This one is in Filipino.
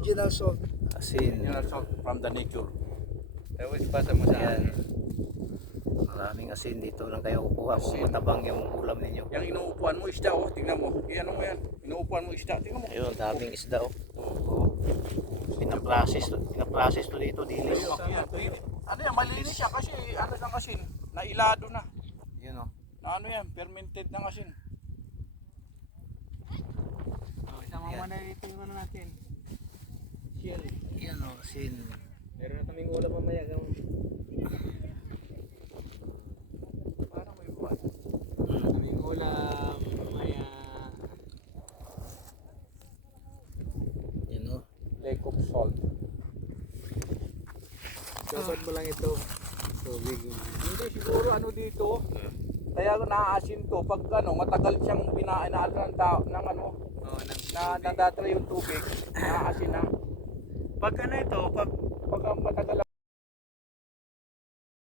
Original salt. Asin. Mineral salt from the nature. Tapos pasa mo sa Yan. Maraming asin dito lang kayo kukuha kung matabang yung ulam ninyo. Yang inuupuan mo isda, oh, tingnan mo. Iyan mo yan. Inuupuan mo isda, tingnan mo. Ayun, daming isda oh. Oh. Pinaprocess to dito, dilis. Ano yan, malinis siya kasi ano ng asin, nailado na. Yun oh. Na ano yan, fermented ng asin. Isama mo na dito yung ano natin. Shell. Yan oh, asin. Meron na kaming ulam mamaya. Parang may buwan. Kaming ulam mamaya. Yan oh. Lake of salt. Dapat mo lang ito. Tubig. Hindi siguro ano dito. Kaya naaasin to pag ano, matagal siyang inaano ng tao ng ano, Oo, na nandatry yung tubig, naaasin na. Pag ano ito, pag